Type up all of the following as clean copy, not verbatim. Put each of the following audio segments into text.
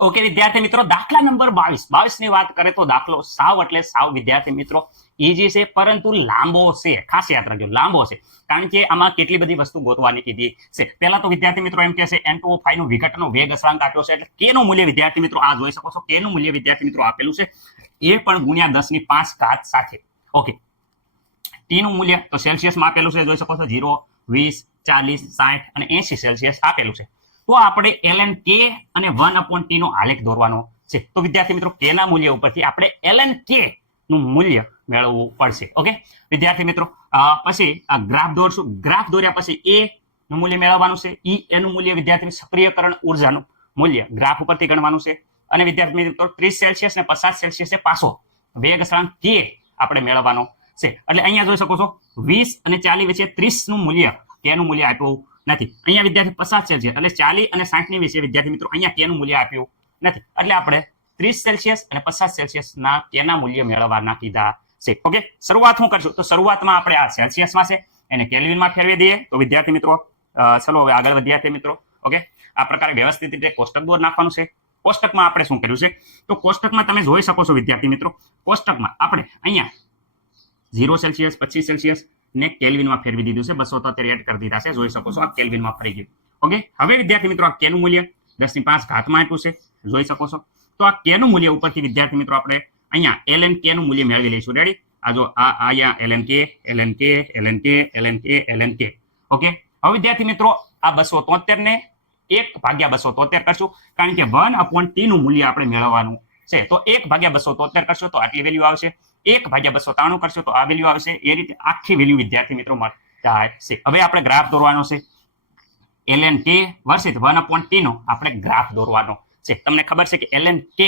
Okay વિદ્યાર્થી મિત્રો, દાખલા નંબર 22 ની વાત કરે તો દાખલો સાવ એટલે સાવ વિદ્યાર્થી મિત્રો ઈઝી છે, પરંતુ લાંબો છે. ખાસ યાદ રાખજો, લાંબો છે, કારણ કે આમાં કેટલી બધી વસ્તુ ગોતવાની કીધી છે. પહેલા તો વિદ્યાર્થી મિત્રો એમ કહે છે N2O5 નું વિઘટનનો વેગ અચળાંક આપ્યો છે, એટલે k નું મૂલ્ય વિદ્યાર્થી મિત્રો આ જોઈ શકો છો, k નું મૂલ્ય વિદ્યાર્થી મિત્રો આપેલું છે, એ પણ ગુણ્યા 10⁵ સાથે. ઓકે, t નું મૂલ્ય તો સેલ્સિયસમાં આપેલું છે, જોઈ શકો છો 0, 20, 40, 60 અને 80 સેલ્સિયસ આપેલું છે. તો આપણે ln k અને 1/t નો આલેખ દોરવાનો છે. તો વિદ્યાર્થી મિત્રો k ના મૂલ્ય ઉપરથી આપણે ln k નું મૂલ્ય મેળવવું પડશે. ઓકે વિદ્યાર્થી મિત્રો, પછી આ ગ્રાફ દોરશું. ગ્રાફ દોર્યા પછી a નું મૂલ્ય મેળવવાનું છે. E નું મૂલ્ય વિદ્યાર્થી સક્રિયકરણ ઉર્જાનું મૂલ્ય ગ્રાફ ઉપરથી ગણવાનું છે. અને વિદ્યાર્થી મિત્રો 30 સેલ્સિયસ અને 50 સેલ્સિયસ પાછો વેગ અચળાંક k આપણે મેળવવાનો છે. એટલે અહીંયા જોઈ શકો છો 20 અને 40 વચ્ચે 30 નું મૂલ્ય k નું મૂલ્ય આપ્યું નથી. અહીંયા વિદ્યાર્થી 50 સેલ્સિયસ એટલે 40 અને 60 ની વિશે વિદ્યાર્થી મિત્રો અહીંયા k નું મૂલ્ય આપ્યું નથી. એટલે આપણે 30 સેલ્સિયસ અને 50 સેલ્સિયસ ના k ના મૂલ્ય મેળવવાના કીધા છે. ઓકે, શરૂઆત શું કરશું? તો શરૂઆતમાં આપણે આ સેલ્સિયસમાં છે એને કેલ્વિનમાં ફેરવી દઈએ. તો વિદ્યાર્થી મિત્રો ચલો હવે આગળ વિદ્યાર્થી મિત્રો. ઓકે, આ પ્રકારે વ્યવસ્થિત રીતે કોષ્ટક દોર નાખવાનું છે. કોષ્ટકમાં આપણે શું કર્યું છે? તો કોષ્ટકમાં તમે જોઈ શકો છો વિદ્યાર્થી મિત્રો, કોષ્ટકમાં આપણે અહીંયા 0 સેલ્સિયસ, 25 સેલ્સિયસ ને કેલ્વિનમાં ફેરવી દીધું છે. 273 એડ કરી દીધા છે, જોઈ શકો છો આ કેલ્વિનમાં ફરી ગયું. ઓકે, હવે વિદ્યાર્થી મિત્રો આ k નું મૂલ્ય 10⁵ માં આપ્યું છે, જોઈ શકો છો. તો આ k નું મૂલ્ય ઉપરથી વિદ્યાર્થી મિત્રો આપણે અહીંયા ln k નું મૂલ્ય મેળવી લઈશું. રેડી? આ જો આ અહીંયા ln k, ln k, ln k, ln k, ln k. Okay, હવે વિદ્યાર્થી મિત્રો આ 273 ને 1/273 કરશું, કારણ કે 1/t નું મૂલ્ય આપણે મેળવવાનું છે. તો 1/273 કરશો તો આટલી વેલ્યુ આવશે. 1/293 કરશો તો આ વેલ્યુ આવશે. એ રીતે આખી વેલ્યુ વિદ્યાર્થી મિત્રો મળતા છે. હવે આપણે ગ્રાફ દોરવાનો છે. ln k વર્સિસ 1/t નો આપણે ગ્રાફ દોરવાનો છે. તમને ખબર છે કે ln k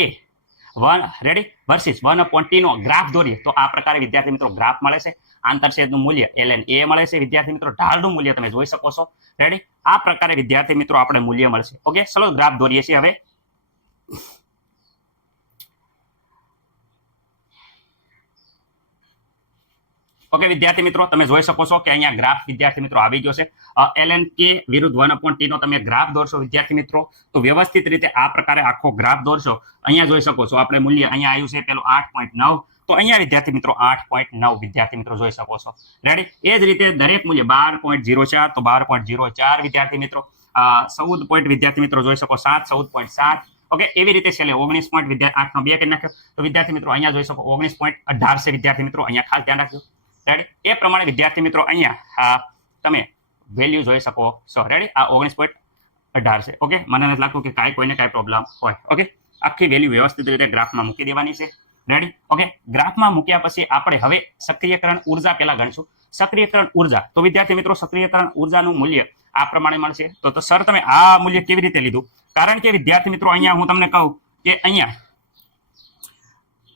1 ready versus 1/t નો ગ્રાફ દોરીએ તો આ પ્રકારે વિદ્યાર્થી મિત્રો ગ્રાફ મળે છે. આંતરછેદનું મૂલ્ય ln a મળે છે વિદ્યાર્થી મિત્રો. ઢાળનું મૂલ્ય તમે જોઈ શકો છો. રેડી? આ પ્રકારે વિદ્યાર્થી મિત્રો આપણે મૂલ્ય મળશે. ઓકે, ચલો ગ્રાફ દોરીએ છીએ હવે. ઓકે વિદ્યાર્થી મિત્રો, તમે જોઈ શકો છો કે અહીંયા ગ્રાફ વિદ્યાર્થી મિત્રો આવી ગયો છે. ln k વિરુદ્ધ 1/t નો તમે ગ્રાફ દોરશો વિદ્યાર્થી મિત્રો, તો વ્યવસ્થિત રીતે આ પ્રકારે આખો ગ્રાફ દોરશો. અહીંયા જોઈ શકો છો આપણે મૂલ્ય અહીંયા આવ્યું છે પેલું 8.9, તો અહીંયા વિદ્યાર્થી મિત્રો 8.9 વિદ્યાર્થી મિત્રો જોઈ શકો છો. રેડી? એ જ રીતે દરેક મૂલ્ય 12.04 તો 12.04 વિદ્યાર્થી મિત્રો. 14 પોઈન્ટ વિદ્યાર્થી મિત્રો જોઈ શકો 7, 14.7. ઓકે, એવી રીતે છેલ્લે 19 પોઈન્ટ વિદ્યાર્થી 8 નો 2 કરી નાખ્યો તો વિદ્યાર્થી મિત્રો અહીંયા જોઈ શકો 19.18 છે વિદ્યાર્થી મિત્રો. અહીંયા ખાસ ધ્યાન રાખજો. રેડી? એ પ્રમાણે વિદ્યાર્થી મિત્રો અહીંયા તમે વેલ્યુ જોઈ શકો છો. રેડી? આ 19.18 છે. ઓકે, મને નથી લાગતું કે કોઈને કાંઈ પ્રોબ્લેમ હોય. ઓકે, આખી વેલ્યુ વ્યવસ્થિત રીતે ગ્રાફમાં મૂકી દેવાની છે. રેડી? ઓકે, ગ્રાફમાં મૂક્યા પછી આપણે હવે સક્રિયકરણ ઉર્જા પહેલા ગણીશું. સક્રિયકરણ ઉર્જા, તો વિદ્યાર્થી મિત્રો સક્રિયકરણ ઉર્જાનું મૂલ્ય આ પ્રમાણે મળશે. તો સર તમે આ મૂલ્ય કેવી રીતે લીધું? કારણ કે વિદ્યાર્થી મિત્રો અહીંયા હું તમને કહું કે અહીંયા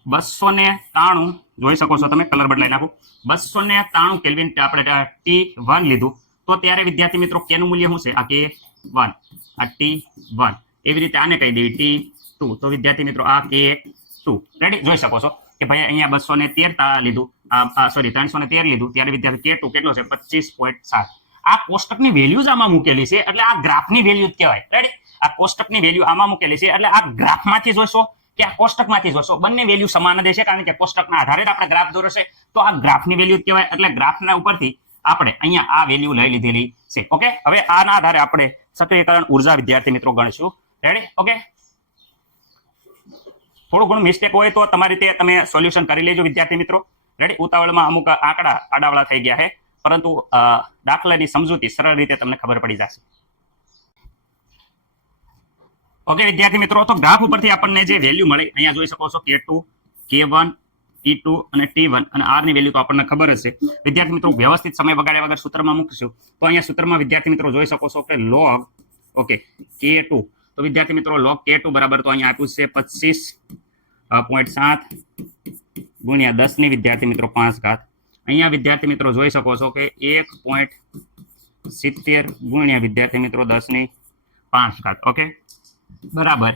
293 જોઈ શકો છો તમે, કલર બદલાઈ નાખું. 293 કેલ્વિન આપણે T1 લીધું, તો ત્યારે વિદ્યાર્થી મિત્રો k નું મૂલ્ય શું છે? આ K1, આ T1. એવી રીતે આને કહી દેવી T2, તો વિદ્યાર્થી મિત્રો આ K2. રેડી? જોઈ શકો છો કે ભાઈ અહીંયા 213 લીધું, સોરી 313 લીધું, ત્યારે વિદ્યાર્થી K2 કેટલો છે? 25.7. આ કોષ્ટકની વેલ્યુ જ આમાં મૂકેલી છે, એટલે આ ગ્રાફની વેલ્યુ જ કહેવાય. રેડી? આ કોષ્ટકની વેલ્યુ આમાં મૂકેલી છે, એટલે આ ગ્રાફમાંથી જોશો કે આ કોષ્ટકમાંથી જોશો, બંને વેલ્યુ સમાન જ છે, કારણ કે કોષ્ટકના આધારે આપણે ગ્રાફ દોરશે, તો આ ગ્રાફની વેલ્યુ જ કહેવાય. એટલે ગ્રાફના ઉપરથી આપણે અહીંયા આ વેલ્યુ લઈ લીધેલી છે. ઓકે, હવે આના આધારે આપણે સક્રિયકરણ ઉર્જા વિદ્યાર્થી મિત્રો ગણીશું. રેડી? ઓકે, થોડું ઘણું મિસ્ટેક હોય તો તમારી રીતે તમે સોલ્યુશન કરી લેજો વિદ્યાર્થી મિત્રો. રેડી? ઉતાવળમાં અમુક આંકડા આડાવડા થઈ ગયા છે, પરંતુ દાખલાની સમજૂતી સરળ રીતે તમને ખબર પડી જશે. ઓકે વિદ્યાર્થી મિત્રો, તો ગ્રાફ ઉપરથી આપણને જે વેલ્યુ મળે અહીંયા જોઈ શકો છો K2, K1, T2 અને T1 અને R ની વેલ્યુ તો આપણને ખબર જ છે. વિદ્યાર્થી મિત્રો વ્યવસ્થિત સમય બગાડ્યા વગર સૂત્રમાં મૂકશું તો અહીંયા સૂત્રમાં વિદ્યાર્થી મિત્રો જોઈ શકો છો કે log ઓકે K2, તો વિદ્યાર્થી મિત્રો log K2 બરાબર તો અહીંયા આપ્યું છે 25.7 ગુણ્યા 10 ની વિદ્યાર્થી મિત્રો 5 અહીંયા વિદ્યાર્થી મિત્રો જોઈ શકો છો કે 1.70 ગુણ્યા વિદ્યાર્થી મિત્રો 10 ની 5. ઓકે, બરાબર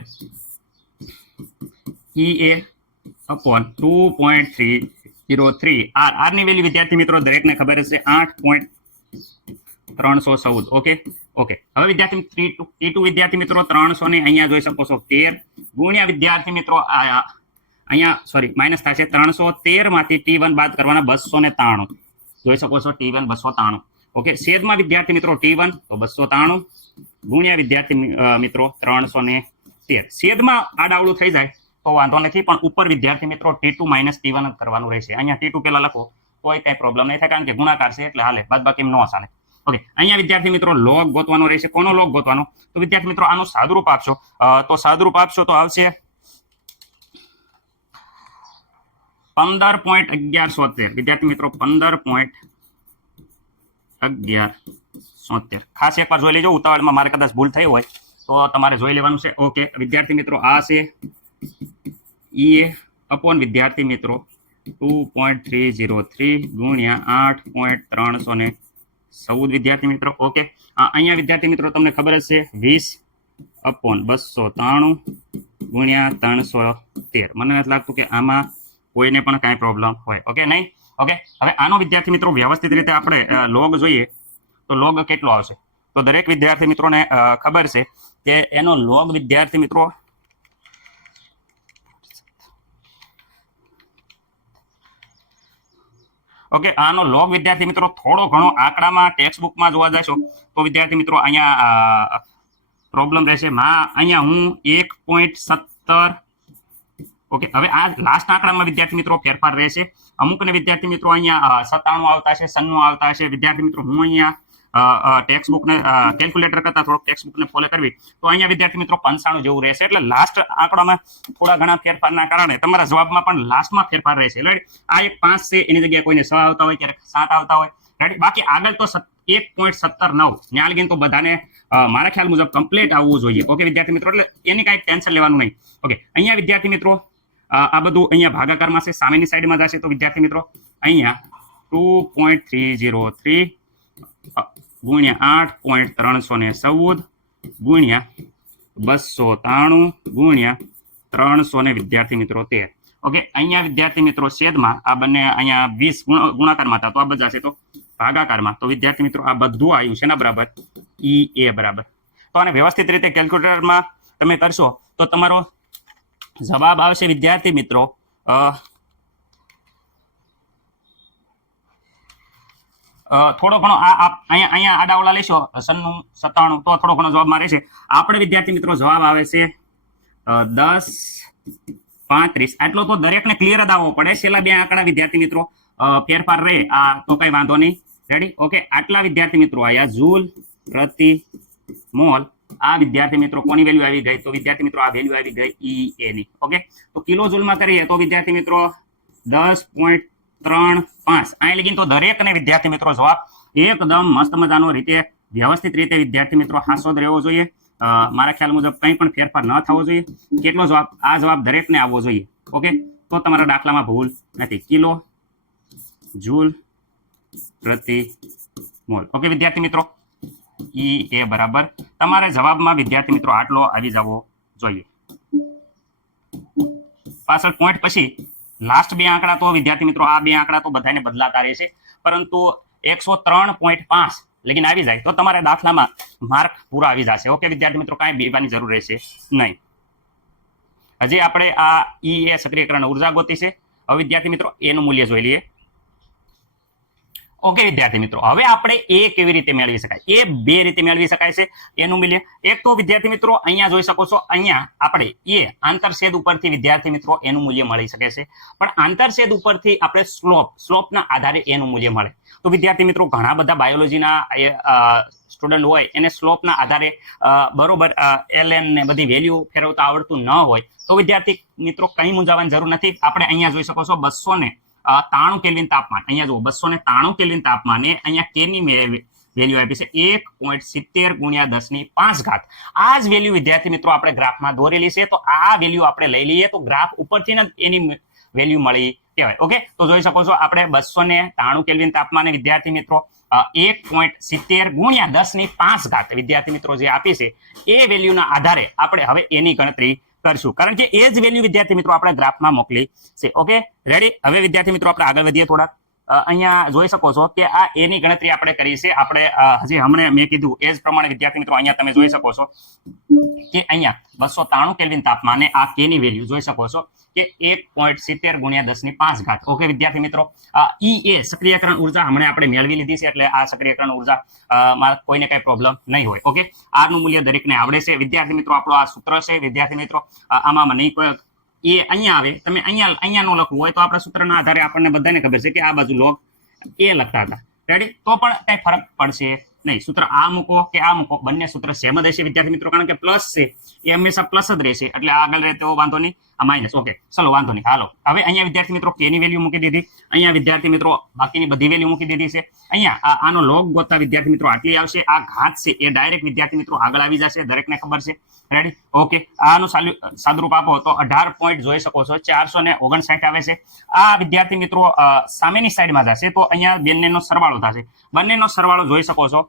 EA upon 2.303. R ની વેલ્યુ વિદ્યાર્થી મિત્રો દરેકને ખબર હશે 8.314. ઓકે, ઓકે, હવે વિદ્યાર્થી T2 વિદ્યાર્થી મિત્રો 300 ને અહીંયા જોઈ શકો છો 13 ગુણ્યા વિદ્યાર્થી મિત્રો અહીંયા સોરી માઇનસ થશે 313 માંથી T1 બાદ કરવાના 293 જોઈ શકો છો T1 293. ઓકે, છેદમાં વિદ્યાર્થી મિત્રો T1 તો 293 ગુણ્યા વિદ્યાર્થી મિત્રો 313. છેદમાં આડાવડું થઈ જાય તો વાંધો નથી, પણ ઉપર વિદ્યાર્થી મિત્રો T2 માઇનસ T1 કરવાનું રહેશે. અહીંયા T2 પેલા લખો કોઈ કઈ પ્રોબ્લેમ નહીં થાય, કારણ કે ગુણાકાર છે એટલે હાલે, બાદબાકી નો ચાલે. ઓકે, અહીંયા વિદ્યાર્થી મિત્રો લોગ ગોતવાનો રહેશે. કોનો લોગ ગોતવાનો? તો વિદ્યાર્થી મિત્રો આનું સાદુરૂપ આપશો તો સાદુરૂપ આપશો તો આવશે 15.1173 વિદ્યાર્થી મિત્રો 15.1173. ખાસ એકવાર જોઈ લેજો, ઉતાવળમાં મારે કદાચ ભૂલ થઈ હોય તો તમારે જોઈ લેવાનું છે. ઓકે વિદ્યાર્થી મિત્રો આ છે ઈ અપોન વિદ્યાર્થી મિત્રો 2.303 ગુણ્યા 8.314 વિદ્યાર્થી મિત્રો. ઓકે, અહીંયા વિદ્યાર્થી મિત્રો તમને ખબર જ છે 20/293 ગુણ્યા 313. મને નથી લાગતું કે આમાં કોઈને પણ કાંઈ પ્રોબ્લેમ હોય. ઓકે નહીં? ઓકે, હવે આનો વિદ્યાર્થી મિત્રો વ્યવસ્થિત રીતે આપણે લોગ જોઈએ તો લોગ કેટલો આવશે? તો દરેક વિદ્યાર્થી મિત્રોને ખબર છે કે એનો લોગ વિદ્યાર્થી મિત્રો ઓકે, આનો લોગ વિદ્યાર્થી મિત્રો થોડો ઘણો આંકડામાં ટેક્સ્ટ બુકમાં જોવા જશો તો વિદ્યાર્થી મિત્રો અહીંયા પ્રોબ્લેમ રહેશે. અહીંયા હું 1.17. ઓકે, હવે આ લાસ્ટ આંકડામાં વિદ્યાર્થી મિત્રો ફેરફાર રહેશે. અમુકને વિદ્યાર્થી મિત્રો અહીંયા 97 આવતા હશે, 96 આવતા હશે. વિદ્યાર્થી મિત્રો હું અહીંયા ટેક્સ્ટ બુકને કેલ્ક્યુલેટર કરતા થોડોક ટેક્સ્ટ બુકને ફોલો કરવી તો અહીંયા વિદ્યાર્થી મિત્રો 95 જેવું રહેશે. એટલે લાસ્ટ આંકડામાં થોડા ઘણા ફેરફારના કારણે તમારા જવાબમાં પણ લાસ્ટમાં ફેરફાર રહેશે. રાઈટ, આ એક 5 છે, એની જગ્યાએ કોઈને 6 આવતા હોય, ક્યારેક 7 આવતા હોય. રાઈટ, બાકી આગળ તો 1.179 ત્યાં લગીને તો બધાને મારા ખ્યાલ મુજબ કમ્પ્લીટ આવવું જોઈએ. ઓકે વિદ્યાર્થી મિત્રો, એટલે એની કાંઈ ટેન્શન લેવાનું નહીં. ઓકે, અહીંયા વિદ્યાર્થી મિત્રો આ બધું અહીંયા ભાગાકારમાં છે, સામેની સાઈડમાં જશે તો વિદ્યાર્થી મિત્રો અહીંયા 2.303 ગુણ્યા 8.314 ગુણ્યા 293 ગુણ્યા 300 ને વિદ્યાર્થી મિત્રો 13. ઓકે, અહીંયા વિદ્યાર્થી મિત્રો છેદમાં આ બંને અહીંયા 20 ગુણાકારમાં હતા તો આ બધા છે તો ભાગાકારમાં. તો વિદ્યાર્થી મિત્રો આ બધું આવ્યું છે ને બરાબર ઈ બરાબર. તો આને વ્યવસ્થિત રીતે કેલ્ક્યુલેટરમાં તમે કરશો તો તમારો જવાબ આવશે વિદ્યાર્થી મિત્રો થોડો ઘણો અહીંયા આડાવડા લેશો 97 97 તો થોડો ઘણો જવાબમાં રહેશે. આપણે વિદ્યાર્થી મિત્રો જવાબ આવે છે 10.35. આટલો તો દરેકને ક્લિયર જ આવવો પડે. છેલ્લા બે આંકડા વિદ્યાર્થી મિત્રો ફેરફાર રહે આ તો કઈ વાંધો નહીં. રેડી? ઓકે, આટલા વિદ્યાર્થી મિત્રો આયા જૂલ પ્રતિ મોલ. આ વિદ્યાર્થી મિત્રો કોની વેલ્યુ આવી ગઈ? તો વિદ્યાર્થી મિત્રો આ વેલ્યુ આવી ગઈ ઈ ની. ઓકે, તો કિલો જૂલમાં કરીએ તો વિદ્યાર્થી મિત્રો 10.35. અહીં લગીને તો દરેકને વિદ્યાર્થી મિત્રો જવાબ એકદમ મસ્ત મજાનો રીતે વ્યવસ્થિત રીતે વિદ્યાર્થી મિત્રો હાસો જ રહેવો જોઈએ. મારા ખ્યાલ મુજબ કંઈ પણ ફેરફાર ન થવો જોઈએ. કેટલો જવાબ? આ જવાબ દરેકને આવવો જોઈએ. ઓકે, તો તમારા દાખલામાં ભૂલ નથી. કિલો જૂલ પ્રતિ મોલ. ઓકે વિદ્યાર્થી મિત્રો, ઈ બરાબર તમારે જવાબમાં વિદ્યાર્થી મિત્રો આટલો આવી જવો જોઈએ. પાછળ પોઈન્ટ પછી લાસ્ટ બે આંકડા તો વિદ્યાર્થી મિત્રો આ બે આંકડા તો બધાને બદલાતા રહેશે, પરંતુ 103.5 લેકિન આવી જાય તો તમારા દાખલામાં માર્ક પૂરા આવી જશે. ઓકે વિદ્યાર્થી મિત્રો, કાંઈ બીવાની જરૂર રહેશે નહીં. હજી આપણે આ ઈ સક્રિયકરણ ઉર્જા ગોતી છે. હવે વિદ્યાર્થી મિત્રો એનું મૂલ્ય જોઈ લઈએ. ઓકે વિદ્યાર્થી મિત્રો, હવે આપણે એ કેવી રીતે મેળવી શકાય? એ બે રીતે મેળવી શકાય છે એનું મૂલ્ય. એક તો વિદ્યાર્થી મિત્રો અહીંયા જોઈ શકો છો, અહીંયા આપણે એ આંતરછેદ ઉપરથી વિદ્યાર્થી મિત્રો એનું મૂલ્ય મળી શકે છે. પણ આંતરછેદ ઉપરથી આપણે સ્લોપના આધારે એનું મૂલ્ય મળે. તો વિદ્યાર્થી મિત્રો ઘણા બધા બાયોલોજીના સ્ટુડન્ટ હોય એને સ્લોપના આધારે બરોબર LN ને બધી વેલ્યુ ફેરવતા આવડતું ન હોય તો વિદ્યાર્થી મિત્રો કંઈ મૂંઝાવાની જરૂર નથી. આપણે અહીંયા જોઈ શકો છો 293 કેલ્વિન તાપમાન. અહીંયા જુઓ 293 કેલ્વિન તાપમાને અહીંયા કેની વેલ્યુ આપી છે 1.70 ગુણ્યા 10⁵. આ જ વેલ્યુ વિદ્યાર્થી મિત્રો આપણે ગ્રાફમાં દોરેલી છે. તો આ વેલ્યુ આપણે લઈ લઈએ તો ગ્રાફ ઉપરથી જ એની વેલ્યુ મળી કહેવાય. ઓકે, તો જોઈ શકો છો આપણે 293 કેલ્વિન તાપમાને વિદ્યાર્થી મિત્રો 1.70 ગુણ્યા 10⁵ વિદ્યાર્થી મિત્રો જે આપી છે એ વેલ્યુના આધારે આપણે હવે એની ગણતરી કરશું, કારણ કે એ જ વેલ્યુ વિદ્યાર્થી મિત્રો આપણે ગ્રાફમાં મોકલી છે. Okay ready? હવે વિદ્યાર્થી મિત્રો આપણે આગળ વધીએ થોડા. અહીંયા જોઈ શકો છો કે આ એની ગણતરી આપણે કરી છે. આપણે હજી હમણાં મેં કીધું એ જ પ્રમાણે વિદ્યાર્થી મિત્રો અહીંયા તમે જોઈ શકો છો કે અહીંયા 293 કેલ્વિન તાપમાને આ કે ની વેલ્યુ જોઈ શકો છો કે 1.70 ગુણ્યા 10⁵. ઓકે વિદ્યાર્થી મિત્રો, એ સક્રિયકરણ ઉર્જા હમણાં આપણે મેળવી લીધી છે, એટલે આ સક્રિયકરણ ઉર્જા માં કોઈને કઈ પ્રોબ્લેમ નહીં હોય. ઓકે, આર નું મૂલ્ય દરેકને આવડે છે વિદ્યાર્થી મિત્રો. આપણો આ સૂત્ર છે વિદ્યાર્થી મિત્રો. આમાં નહીં કોઈ એ અહીંયા આવે, તમે અહીંયાનું લખવું હોય તો આપણા સૂત્રના આધારે આપણને બધાને ખબર છે કે આ બાજુ લોગ એ લખતા હતા. રેડી? તો પણ કઈ ફરક પડશે નહીં. સૂત્ર આ મૂકો કે આ મૂકો, બંને સૂત્ર સેમ જ રહેશે વિદ્યાર્થી મિત્રો, કારણ કે પ્લસ છે એ હંમેશા પ્લસ જ રહેશે, એટલે આગળ રહે તો વાંધો નહીં, આ માઇનસ. ઓકે ચલો વાંધો નહીં. હાલો હવે અહીંયા વિદ્યાર્થી મિત્રો કે ની વેલ્યુ મૂકી દીધી, અહીંયા વિદ્યાર્થી મિત્રો બાકીની બધી વેલ્યુ મૂકી દીધી છે. અહીંયા આનો લોગ ગોતતા વિદ્યાર્થી મિત્રો આટલી આવશે. આ ઘાત છે એ ડાયરેક્ટ વિદ્યાર્થી મિત્રો આગળ આવી જશે, દરેકને ખબર છે. રેડી? ઓકે, આનું સાદુરૂપ આપો તો 18 પોઈન્ટ જોઈ શકો છો 459 આવે છે. આ વિદ્યાર્થી મિત્રો સામેની સાઈડમાં જશે તો અહીંયા બંનેનો સરવાળો થશે. બંનેનો સરવાળો જોઈ શકો છો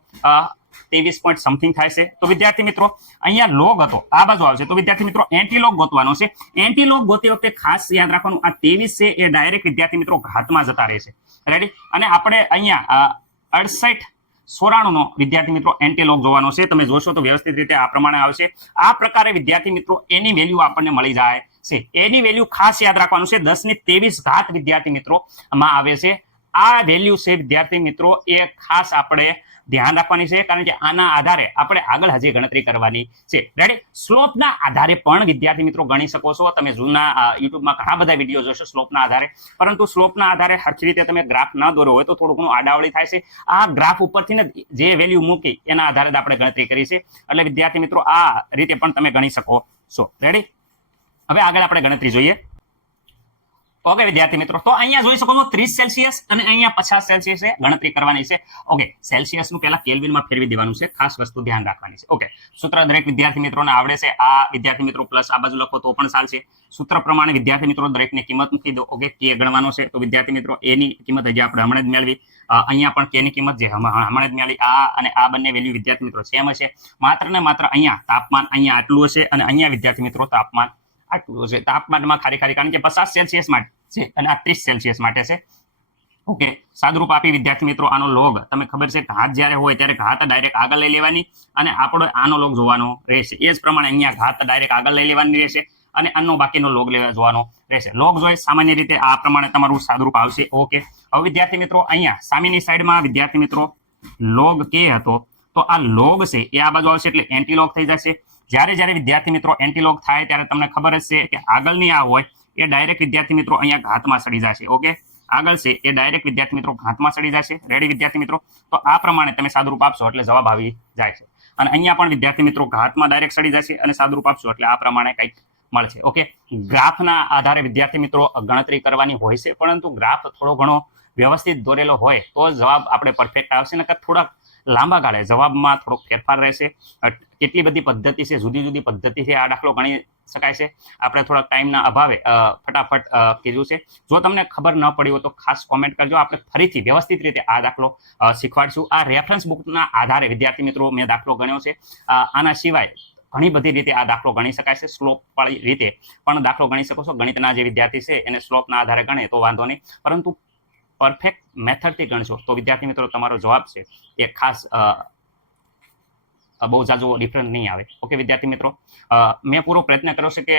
23 પોઈન્ટ સમથિંગ થાય છે. તો વિદ્યાર્થી મિત્રો અહીંયા લોગ હતો, આ બાજુ આવશે તો વિદ્યાર્થી મિત્રો એન્ટીલોગ ગોતવાનો છે. એન્ટીલોગ ગોતી વખતે ખાસ યાદ રાખવાનું, આ 23 છે એ ડાયરેક્ટ વિદ્યાર્થી મિત્રો ઘાતમાં જતા રહેશે. રેડી? અને આપણે અહીંયા 68 નો વિદ્યાર્થી મિત્રો એન્ટીલોગ જોવાનો છે. તમે જોશો તો વ્યવસ્થિત રીતે આ પ્રમાણે આવશે. આ પ્રકારે વિદ્યાર્થી મિત્રો એની વેલ્યુ આપણને મળી જાય છે. એની વેલ્યુ ખાસ યાદ રાખવાનું છે, 10⁻23 વિદ્યાર્થી મિત્રો માં આવે છે. આ વેલ્યુ છે વિદ્યાર્થી મિત્રો એ ખાસ આપણે ધ્યાન રાખવાની છે, કારણ કે આના આધારે આપણે આગળ હજી ગણતરી કરવાની છે. રેડી? સ્લોપના આધારે પણ વિદ્યાર્થી મિત્રો ગણી શકો છો. તમે જૂના યુટ્યુબમાં ઘણા બધા વિડીયો જોશો સ્લોપના આધારે, પરંતુ સ્લોપના આધારે હરખી રીતે તમે ગ્રાફ ના દોરો હોય તો થોડું ઘણું આડાવડી થાય છે. આ ગ્રાફ ઉપરથી જે વેલ્યુ મૂકી એના આધારે આપણે ગણતરી કરી છે, એટલે વિદ્યાર્થી મિત્રો આ રીતે પણ તમે ગણી શકો છો. રેડી? હવે આગળ આપણે ગણતરી જોઈએ. ઓકે વિદ્યાર્થી મિત્રો, તો અહીંયા જોઈ શકો છો 30 સેલ્સિયસ અને અહીંયા 50 સેલ્સિયસ ગણતરી કરવાની છે. ઓકે, સેલ્સિયસ નું પહેલા કેલ્વિનમાં ફેરવી દેવાનું છે, ખાસ વસ્તુ ધ્યાન રાખવાની છે. ઓકે, સૂત્ર દરેક વિદ્યાર્થી મિત્રોને આવડે છે. આ વિદ્યાર્થી મિત્રો પ્લસ આ બાજુ લખો તો પણ ચાલશે. સૂત્ર પ્રમાણે વિદ્યાર્થી મિત્રો દરેકની કિંમત મૂકી દો. ઓકે, કે ગણવાનો છે તો વિદ્યાર્થી મિત્રો એની કિંમત હજી આપણે હમણાં જ મેળવી. અહીંયા પણ કે ની કિંમત જે હમણાં જ મેળવી. આ અને આ બંને વેલ્યુ વિદ્યાર્થી મિત્રો સેમ હશે. માત્ર ને માત્ર અહીંયા તાપમાન અહીંયા આટલું હશે અને અહીંયા વિદ્યાર્થી મિત્રો તાપમાન આટલું છે. તાપમાનમાં ખારી કારણ કે 50 સેલ્સિયસ માટે છે અને આ 30 સેલ્સિયસ માટે છે. ઓકે, સાદુરૂપ આપી વિદ્યાર્થી મિત્રો આનો લોગ તમને ખબર છે, ઘાત જ્યારે હોય ત્યારે ઘાત ડાયરેક્ટ આગળ લઈ લેવાની અને આપણો આનો લોગ જોવાનો રહેશે. એ જ પ્રમાણે અહીંયા ઘાત ડાયરેક્ટ આગળ લઈ લેવાની રહેશે અને આનો બાકીનો લોગ જોવાનો રહેશે. લોગ જોઈ સામાન્ય રીતે આ પ્રમાણે તમારું સાદુરૂપ આવશે. ઓકે, હવે વિદ્યાર્થી મિત્રો અહીંયા સામેની સાઈડમાં વિદ્યાર્થી મિત્રો લોગ કે હતો તો આ લોગ છે એ આ બાજુ આવશે એટલે એન્ટીલોગ થઈ જશે. જ્યારે વિદ્યાર્થી મિત્રો એન્ટીલોગ થાય ત્યારે તમને ખબર જ છે કે આગળની આ હોય એ ડાયરેક્ટ વિદ્યાર્થી મિત્રો અહીંયા ઘાતમાં સડી જશે. ઓકે, આગળ છે એ ડાયરેક્ટ વિદ્યાર્થી મિત્રો ઘાતમાં સડી જશે. રેડી વિદ્યાર્થી મિત્રો? તો આ પ્રમાણે તમે સાદુરૂપ આપશો એટલે જવાબ આવી જાય છે. અને અહીંયા પણ વિદ્યાર્થી મિત્રો ઘાતમાં ડાયરેક્ટ સડી જશે અને સાદુરૂપ આપશો એટલે આ પ્રમાણે કંઈક મળશે. ઓકે, ગ્રાફના આધારે વિદ્યાર્થી મિત્રો ગણતરી કરવાની હોય છે, પરંતુ ગ્રાફ થોડો ઘણો વ્યવસ્થિત દોરેલો હોય તો જવાબ આપણે પરફેક્ટ આવશે. નકર થોડાક લાંબા ગાળે જવાબમાં થોડોક ફેરફાર રહેશે. કેટલી બધી પદ્ધતિ છે, જુદી જુદી પદ્ધતિથી આ દાખલો ગણી શકાય છે. આપણે થોડાક ટાઈમના અભાવે ફટાફટ કીધું છે. જો તમને ખબર ન પડી હોય તો ખાસ કોમેન્ટ કરજો, આપણે ફરીથી વ્યવસ્થિત રીતે આ દાખલો શીખવાડશું. આ રેફરન્સ બુકના આધારે વિદ્યાર્થી મિત્રો મેં દાખલો ગણ્યો છે. આના સિવાય ઘણી બધી રીતે આ દાખલો ગણી શકાય છે. સ્લોપ વાળી રીતે પણ દાખલો ગણી શકો છો. ગણિતના જે વિદ્યાર્થી છે એને સ્લોપના આધારે ગણે તો વાંધો નહીં, પરંતુ પરફેક્ટ મેથડથી ગણશો તો વિદ્યાર્થી મિત્રો તમારો જવાબ છે એ ખાસ બહુ જાજો ડિફરન્ટ નહીં આવે. ઓકે વિદ્યાર્થી મિત્રો, મેં પૂરો પ્રયત્ન કર્યો છે કે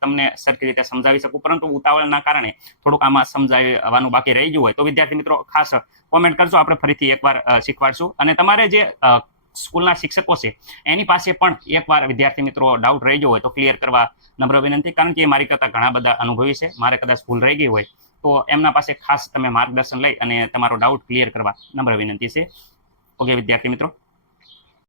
તમને સરખી રીતે સમજાવી શકું, પરંતુ ઉતાવળના કારણે થોડુંક આમાં સમજાવવાનું બાકી રહી ગયું હોય તો વિદ્યાર્થી મિત્રો ખાસ કોમેન્ટ કરજો. આપણે ફરીથી એકવાર શીખવાડશું અને તમારે જે સ્કૂલના શિક્ષકો છે એની પાસે પણ એકવાર વિદ્યાર્થી મિત્રો ડાઉટ રહી ગયો હોય તો ક્લિયર કરવા નમ્ર વિનંતી, કારણ કે મારી કરતા ઘણા બધા અનુભવી છે. મારે કદાચ ભૂલ રહી ગઈ હોય તો એમના પાસે ખાસ તમે માર્ગદર્શન લઈ અને તમારો ડાઉટ ક્લિયર કરવા નમ્ર વિનંતી છે. ઓકે વિદ્યાર્થી મિત્રો.